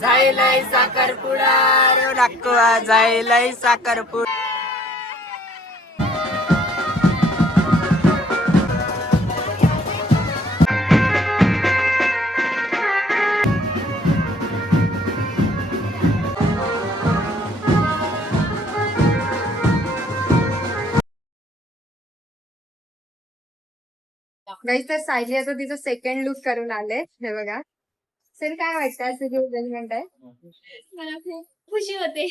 जायलय साखरपुडा रे नाकवा जायलय साखरपुडा. गाईस तर सायली आता तिचं सेकंड लुक करून आले. हे बघा सर काय वाटतं तुझी जजमेंट आहे? मला खूप खुशी होते.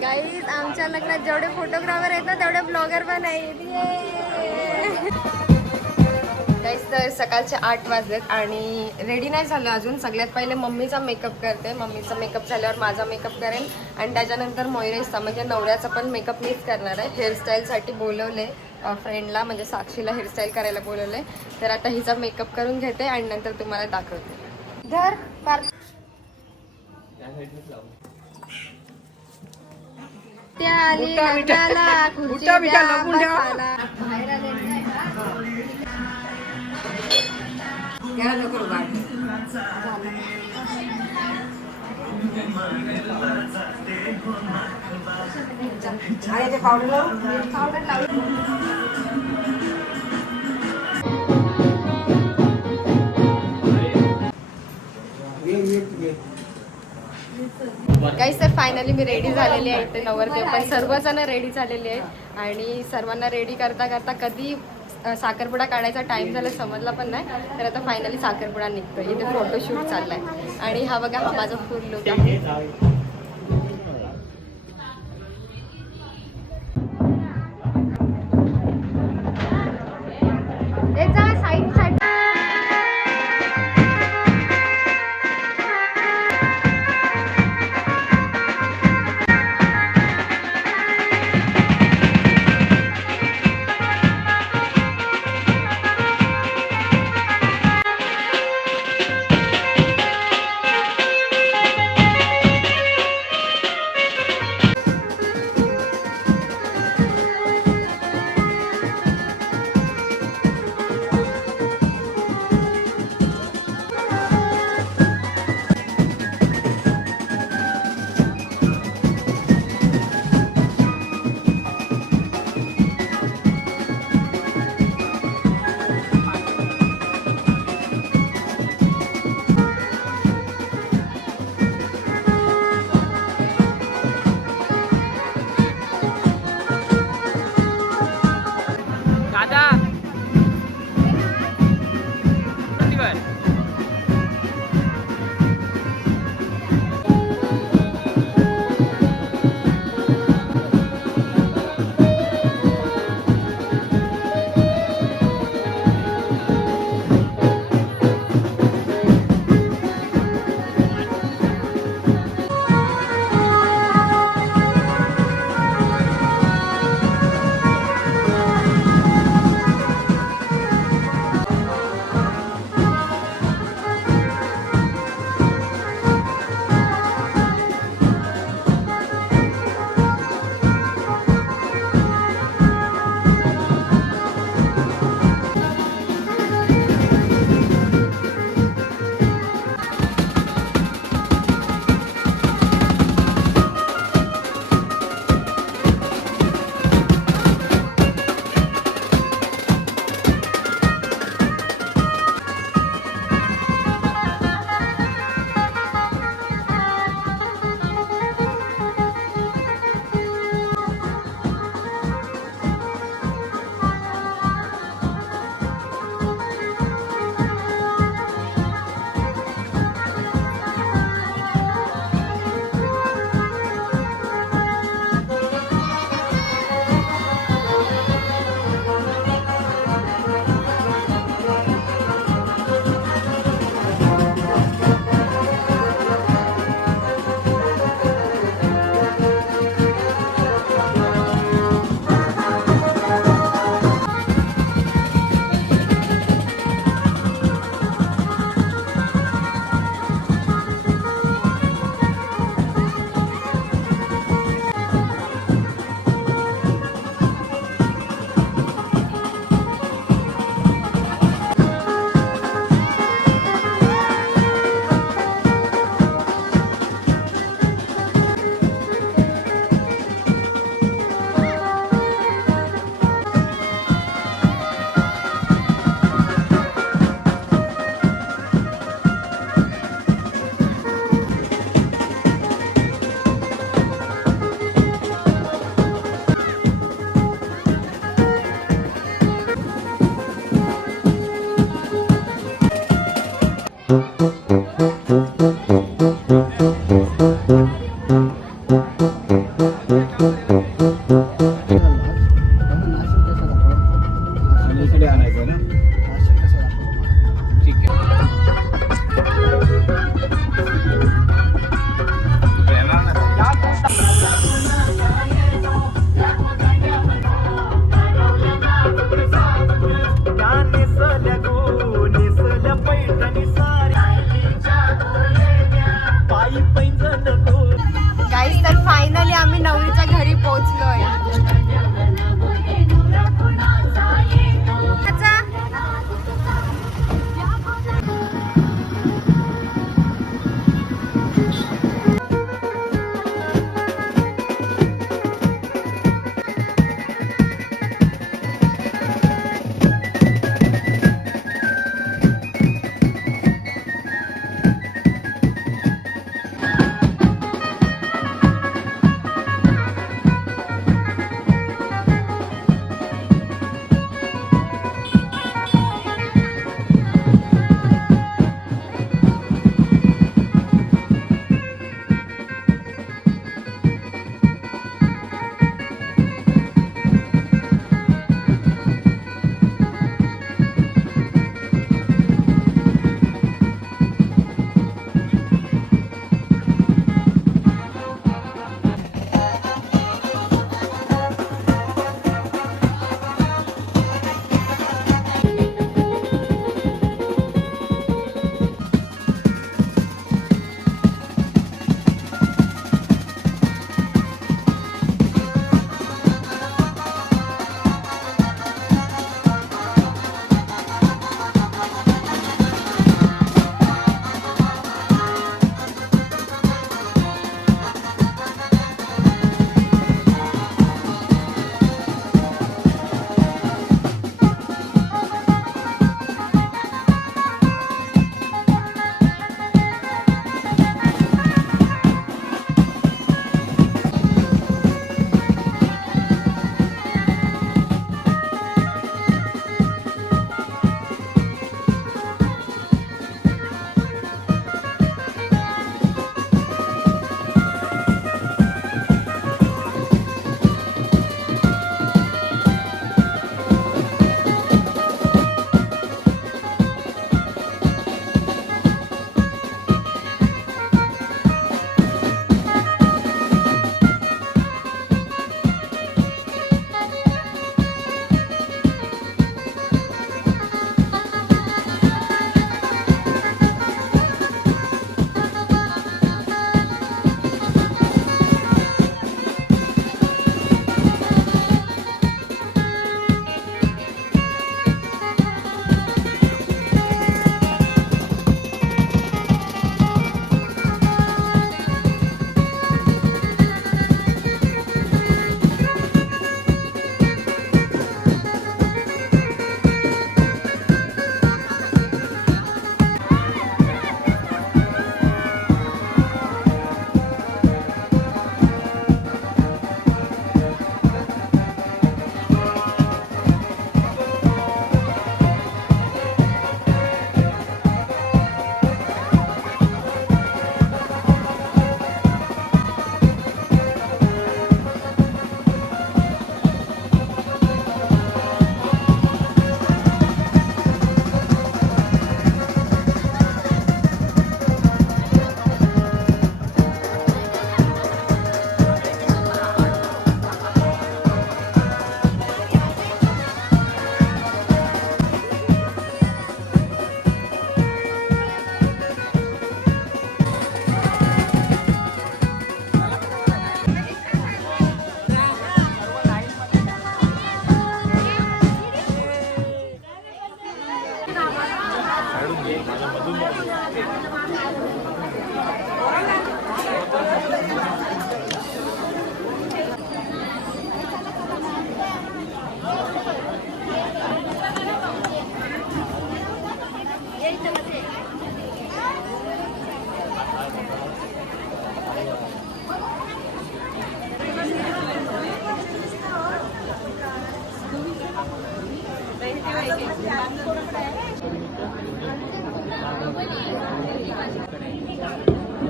गाईस आमच्या लग्नात जेवढे फोटोग्राफर आहेत ना तेवढे ब्लॉगर पण आहेत. गाईस तर सकाळचे 8 वाजलेत आणि रेडी नाही झालं अजून. सगळ्यात पहिले मम्मीचा मेकअप करते. मम्मीचा मेकअप झाल्यावर माझा मेकअप करेन आणि त्याच्यानंतर मयुरेशचा म्हणजे नवऱ्याचा पण मेकअप मीच करणार आहे. हेअरस्टाईलसाठी बोलवले फ्रेंडला म्हणजे साक्षीला हेअरस्टाईल करायला बोलवले. तर आता हिचा मेकअप करून घेते आणि नंतर तुम्हाला दाखवते. धर पार आली लग्नाला खुर्चीच्या बसायला. बाहेर आले गाईस तर फायनली मी रेडी झालेली आहे. इथे नवरदेव पण सर्वजण रेडी झालेले आहेत आणि सर्वांना रेडी करता करता कधी साखरपुडा काढायचा टाइम झाला समजला पण नाही. तर आता फायनली साखरपुडा निघतोय. इथे फोटोशूट चाललाय आणि हा बघा हा माझा फुल लुक आहे.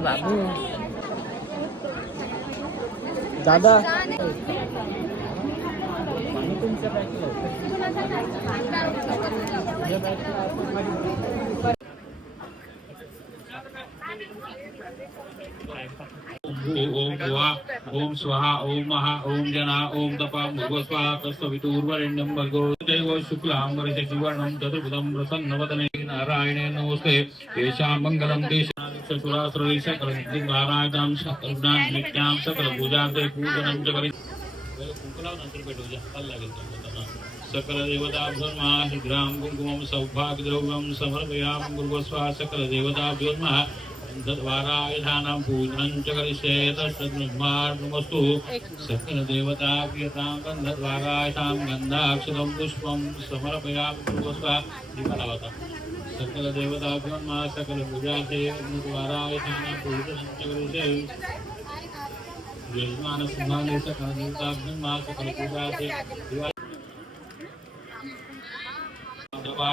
बाबू दादा ओम भुवा ओम स्वाहा ओम महा ओम जना ओम तपा भुवस्वाहा तस्वितुर्वरेण्यं भर्गो देवो शुक्लांबरस्य जीवनं चतुर्भुजं प्रसन्नवदने नारायणे नमस्ते येषां मङ्गलं देशासुरासुरेश सकलसिद्धिं नारायणां सकलज्ञान नित्यां सकलपूजार्थे पूजनं च करि कुंकलानंतर भेटूया काल लागेल सकल देवताभ्यो नमः शीघ्रां कुंकुमं सौभाग्यद्रव्यं समर्पयामि गुरुस्वा सकल देवताभ्यो नमः द्वारायधानां पूजनं च करिष्ये तस्सद्ब्रह्मार्पणमस्तु सकल देवता प्रियतां गन्धद्वारायधां गन्धाक्षतं पुष्पं समर्पयामि गुरुस्वा दीपदावता सकल देवताभ्यो नमः सकल पूजार्थे द्वारायधानां पूजनं च करिष्ये यजमान सिंहाने सकल देवताभ्यो नमः सकल पूजार्थे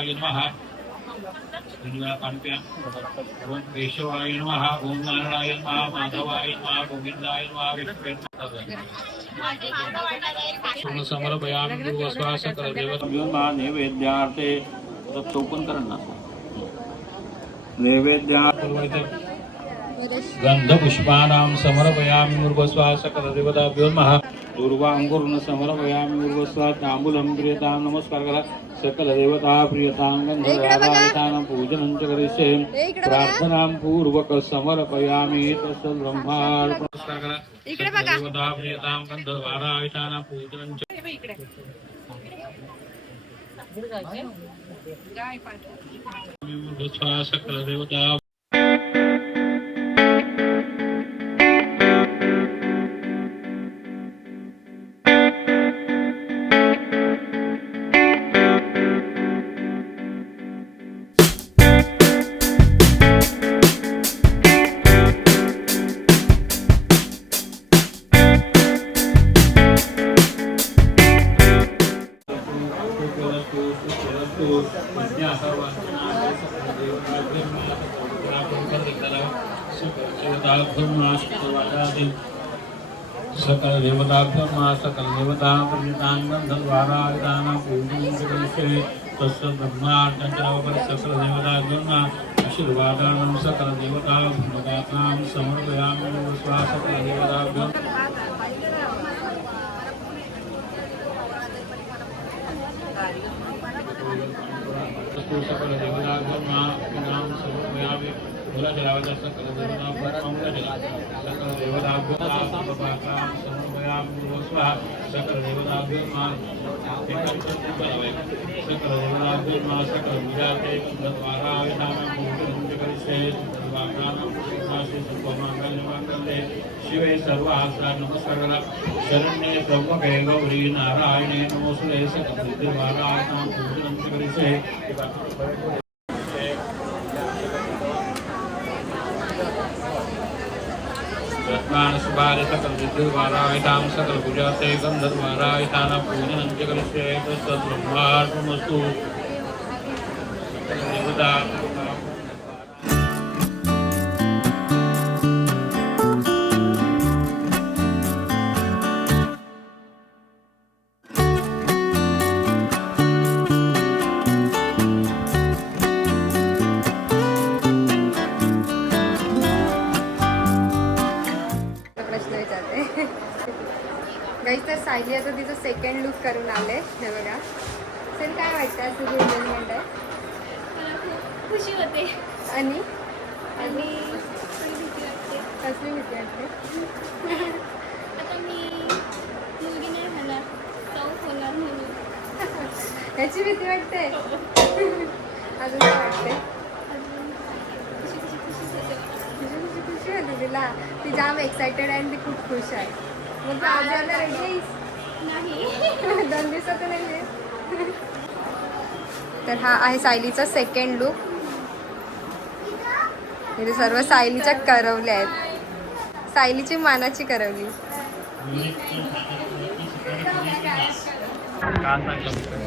नमः ओम केशवाय नमः ओम नारायणाय नमः माधवाय नमः गोविंदाय नमः विष्णु समर्पयामि गुरुस्वा सकल देवताभ्यो नमः नैवेद्यार्थे चौपन करणं नैवेद्यार्थे गंधपुष्पाणां समर्पयामि गुरुस्वा सकल देवताभ्यो नमः दूर्वांकुरं समर्पयामि गुरुस्वा तांबूलं प्रियतां नमस्कार करा सकल देवता प्रियतां गन्धर्वायतानां पूजनं च करिष्ये प्रार्थनां पूर्वक समर्पयामि तस्सद् ब्रह्मार्पणं नमस्कार करा सकल देवता प्रियतां गन्धर्वायतानां पूजनं च गुरुस्वा सकल देवता सकल देवताभ्यो नमः सकल देवता प्रणीतां गन्धर्वारायतानां पूजनं च करिष्ये तस्य ब्रह्मार्पणं च सकल देवताभ्यो नमः आशीर्वादानं सकल देवताभ्यो समर्पयामि गुरुस्वा सकल देवताभ्यो सकल देवताभ्यो नमः समर्पयामि बोला जलावता सकल देवताभ्यो समर्पयामि गुरुस्वा सकल देवताभ्यो नमः सकल देवताभ्यो नमः सकल पूजार्थे गन्धद्वारायतानां पूजनं च करिष्ये सर्वमङ्गलमाङ्गल्ये शिवे सर्वास्त्रान् नमस्कारः शरण्ये त्र्यम्बके गौरी नारायणे नमोस्तुते सकल सिद्धिद्वारायतानां पूजनं च करिष्ये रत्नानुस्वारे सकल विद्युद्वारायतां सकल पूजार्थे गन्धद्वारायतानां पूजनं च करिष्ये तस्सद् ब्रह्मार्पणमस्तु सकल देवता गाईस तर सायली आता तिचं सेकंड लुक करून आले हे बघा सर काय वाटतं असं एंजॉयमेंट आहे मला खूप खुशी होते आणि आणि थोडी भीती वाटते कसली भीती वाटते आता मी मुलगी नाही झाला जाऊ होणार म्हणून याची भीती वाटते अजून काय वाटते अजून खुशी होते खुशी होती तिला ती जाम एक्सायटेड आहे आणि ती खूप खुश आहे मग तू आज यायला रेडी आहेस नाही 2 दिवसात नाही तर हा आहे सायलीचा सेकंड लुक इथे सर्व सायलीच्या करवल्या आहेत सायलीची मानाची करवली काय सांगतो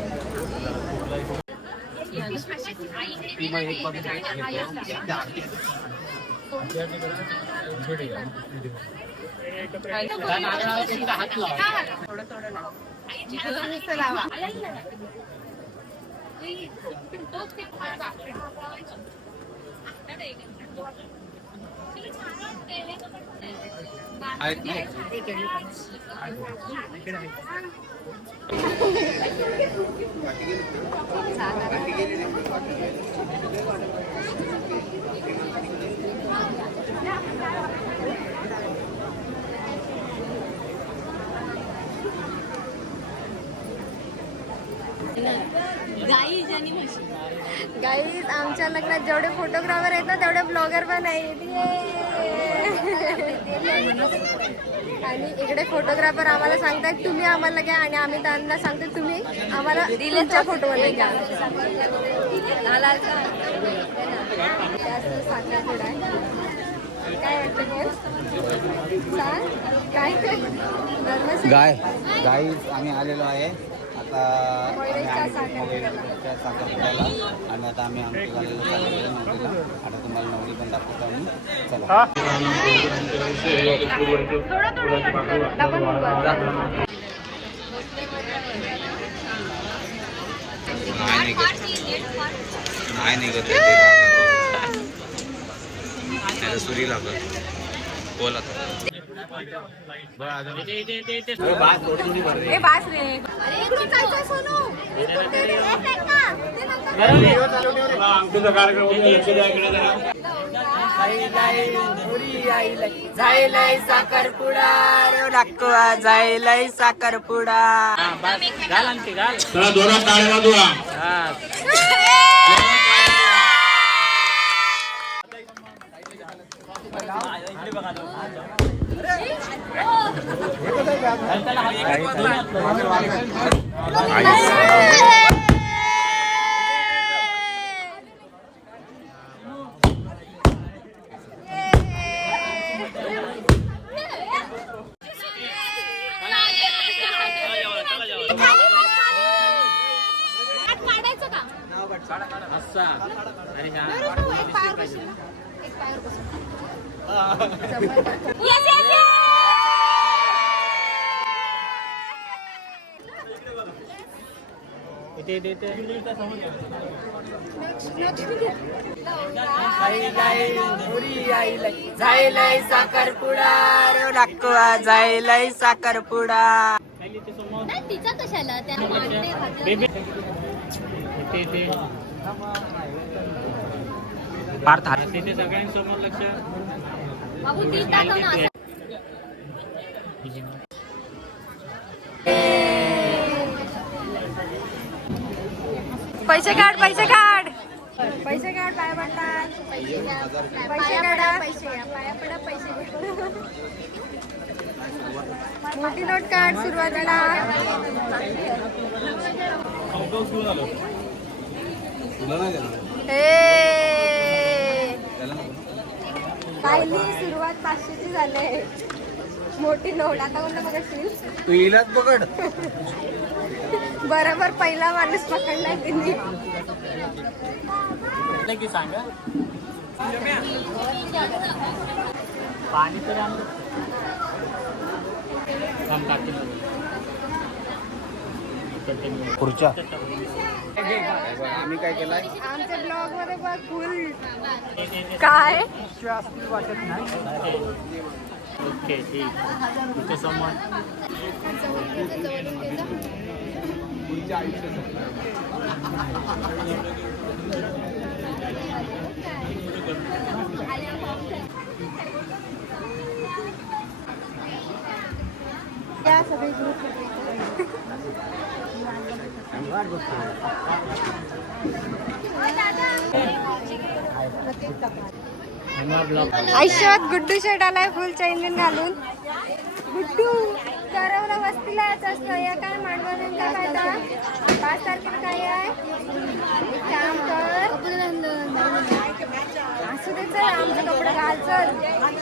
गाईज आमच्या लग्नात जेवढे फोटोग्राफर आहेत ना तेवढे ब्लॉगर पण आहेत. आणि इकडे फोटोग्राफर आम्हाला सांगतात तुम्ही आम्हाला घ्या आणि आम्ही त्यांना सांगतो तुम्ही आम्हाला दिलेच्या फोटोमध्ये घ्या. काय वाटतं काय गाईज आम्ही आलेलो आहे आता साखरपुड्याला आणि आता आम्ही आमच्या झालेलं साखरपुड्याला आता तुम्हाला नवरी पण दाखवतो आम्ही. चला नाही निघत त्याला सुरी लागत बोल आता. जायलय साखरपुडा रे लाकवा जायलय साखरपुडा. चला जोरात टाळ्या वाजवा. जायलय साखरपुडा रे लाकवा जायलय साखरपुडा. तिचा कशाला त्याने मांडले तिथे सगळ्यांसमोर लक्ष. बाबू ती दाखव ना. पैसे काढ पैसे काढ पैसे काढ. पाय पडतात पैसे काढा पैसे घ्या पाया पडा पैसे घ्या. मोठी नोट काढ सुरुवातीला. पहिली सुरुवात 500ची झाली. मोठी नोट आता कोणतं बघशील तू इलाच पकड. बरोबर पहिला माणूस पकडला तिने. सांगा पाणी तर खुर्च्या आम्ही काय केलाय आमच्या ब्लॉग मध्ये बघ फुल काय वाटत नाही. ओके ठीक तुमच्या समोर त्या सगळे ग्रुप आयुष्यात गुड्डू शर्ट आलाय फुल चैन घालून. गुड्डू करवला वस्तीला यायचं असतं. या काय मांडवून काय फायदा. 5 तारखेला काय आहे एक काम कर असू दे. चल आमचे कपडे घाल. चल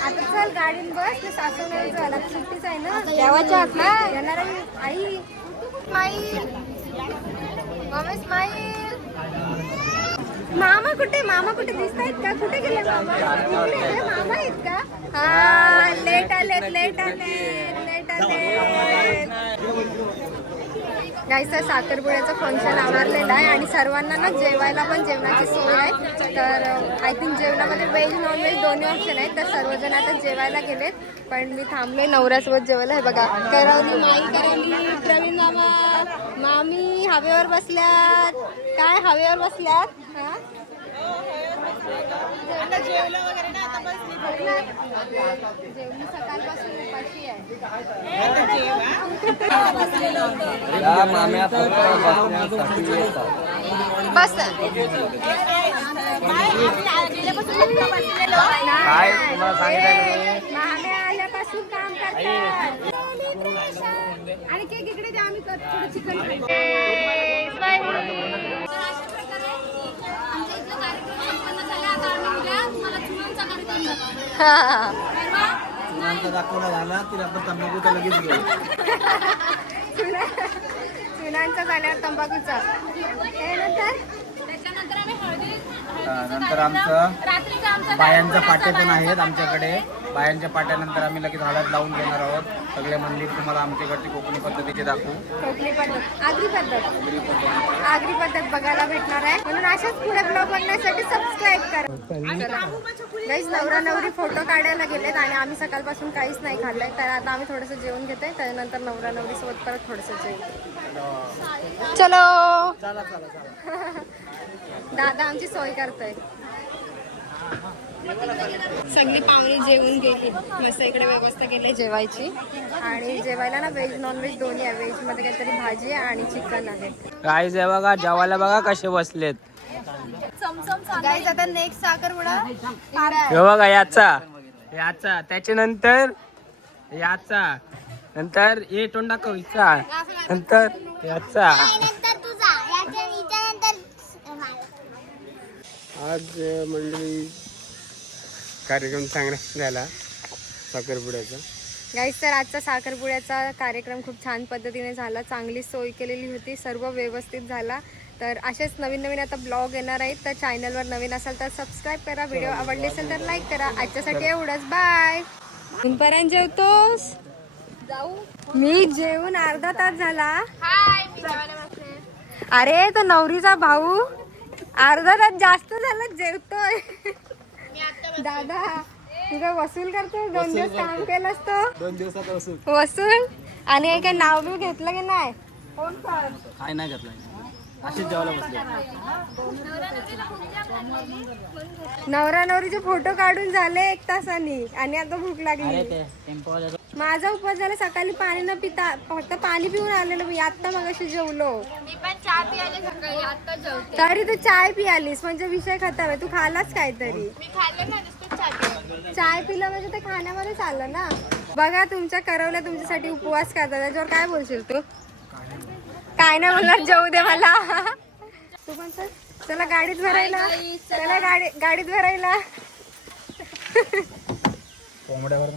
आता चल गाडीन बस ते सासवण्याला चल. आता सुट्टीच आहे ना देवाच्या हात ना येणार आई. मामा स्माईल. मामा कुठे दिसत आहेत का? कुठे गेले मामा? मामा आहेत का? हा, लेट आले. गाईस साखरपुड्याचं फंक्शन आवरलेलं आहे आणि सर्वांना ना जेवायला पण जेवणाची सोय आहे. तर आय थिंक जेवणामध्ये व्हेज नॉनव्हेज दोन्ही ऑप्शन आहेत. तर सर्वजण आता जेवायला गेलेत, पण मी थांबले नवऱ्यासोबत जेवायला. हे बघा, करवली प्रवीण मामा मामी हवेवर बसल्यात. काय हवेवर बसल्यात? हा, जेवणी सकाळपासून उपाशी आहे. बस मामे आल्यापासून काम करतात. आणि केक इकडे द्या, आम्ही थोडं चिकन. दाखवला झाला की आपण तंबाखूचा लगेच घेऊ. चुनांचा झाल्यावर तंबाखूचा. नंतर आमचं बायांचा पाटे पण आहेत आमच्याकडे. बायांच्या पाट्यानंतर आम्ही लगेच हळद लावून घेणार आहोत. सगळे मंदिर तुम्हाला आमच्याकडची कोकणी पद्धतीचे दाखवू. कोकणी पद्धत, आगरी पद्धत बघायला भेटणार आहे. म्हणून अशाच पुढे ब्लॉग बघण्यासाठी सबस्क्राईब करा. गाईस नवरा नवरी फोटो काढायला गेलेत आणि आम्ही सकाळपासून काहीच नाही खाल्लंय. तर आता आम्ही थोडंसं जेवण घेतोय. त्यानंतर नवरा नवरी सोबत परत थोडंसं जेवण. चलो दादा आमची सोय करतोय. सगळी पाहुणी जेवून गेली. मस्त इकडे व्यवस्था केली जेवायची. आणि जेवायला ना व्हेज नॉनव्हेज दोन्ही आहे. व्हेज मध्ये काहीतरी भाजी आहे आणि चिकन आहे. गाईज आहे बघा, जेवायला बघा कसे बसलेत. गाईज आता नेक्स्ट साखरपुडा हे बघा, याचा त्याच्यानंतर याचा, नंतर हे तोंड दाखवीचा, नंतर याचा. आज मंडळी कार्यक्रम चांगला झाला साखरपुड्याचा. गाईज तर आजचा साखरपुड्याचा कार्यक्रम खूप छान पद्धतीने झाला. चांगली सोय केलेली होती, सर्व व्यवस्थित झाला. तर असेच नवीन नवीन आता ब्लॉग येणार आहेत. तर चॅनलवर नवीन असाल तर सबस्क्राईब करा. व्हिडिओ आवडले असेल तर लाईक करा. आजच्यासाठी एवढंच. बाय. कुठपर्यंत जेवतोस? जाऊ मी जेवून अर्धा तास झाला. अरे तो नवरीचा भाऊ अर्धा तास जास्त झालं जेवतोय. दादा तुझं वसूल करतो. 2 दिवस काम केलंस तो. 2 दिवसाचा वसूल. आणि काय नाव बी घेतलं की नाही? काय नाही घेतलं, अशीच जेवायला बसले. नवरा नवरीचे फोटो काढून झाले 1 तासानी आणि आता भूक लागली. माझा उपवास झाला. सकाळी पाणी न पिता फक्त पाणी पिऊन आलेलो मी. आता मगाशी जेवलो. मी पण चहा पियाले सकाळी, आता जेवते. तरी तू चाय पियालीस म्हणजे विषय खतम आहे. तू खालास काहीतरी. मी खाल्लं ना, नुसतं चहा पियाले. चाय पिलं म्हणजे ते खाण्यामध्ये चाललं ना. बघा तुमच्या करवल्या तुमच्यासाठी उपवास करतात. त्याच्यावर काय बोलशील तू? काय नाही म्हणणार, जेवू दे मला. तू पण चल. चला गाडीत भरायला. चला गाडीत भरायला. कोंबड्यावर